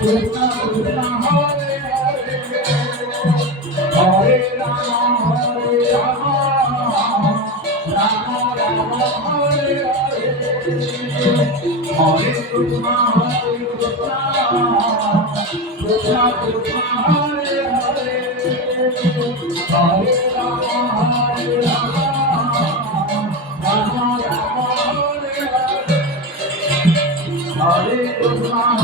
Krishna Krishna Hare Hare Hare Rama Rama Rama Hare Hare Hare Krishna Krishna Krishna Hare Hare Hare Rama Rama Rama Hare Hare Hare Krishna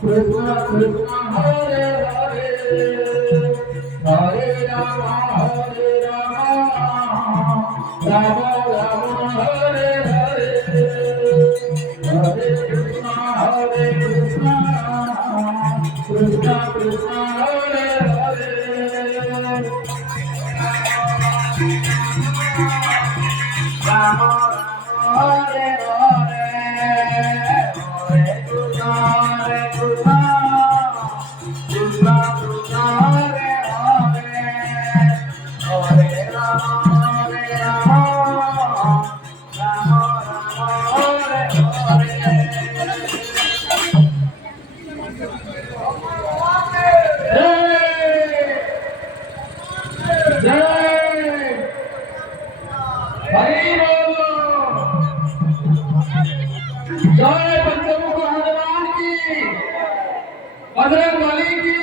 Krishna Krishna Hare Hare Hare Rama Rama Rama Hare Hare Krishna Krishna Hare Hare Hare Rama जय पंचमुख हनुमान की, बजरंग बली की।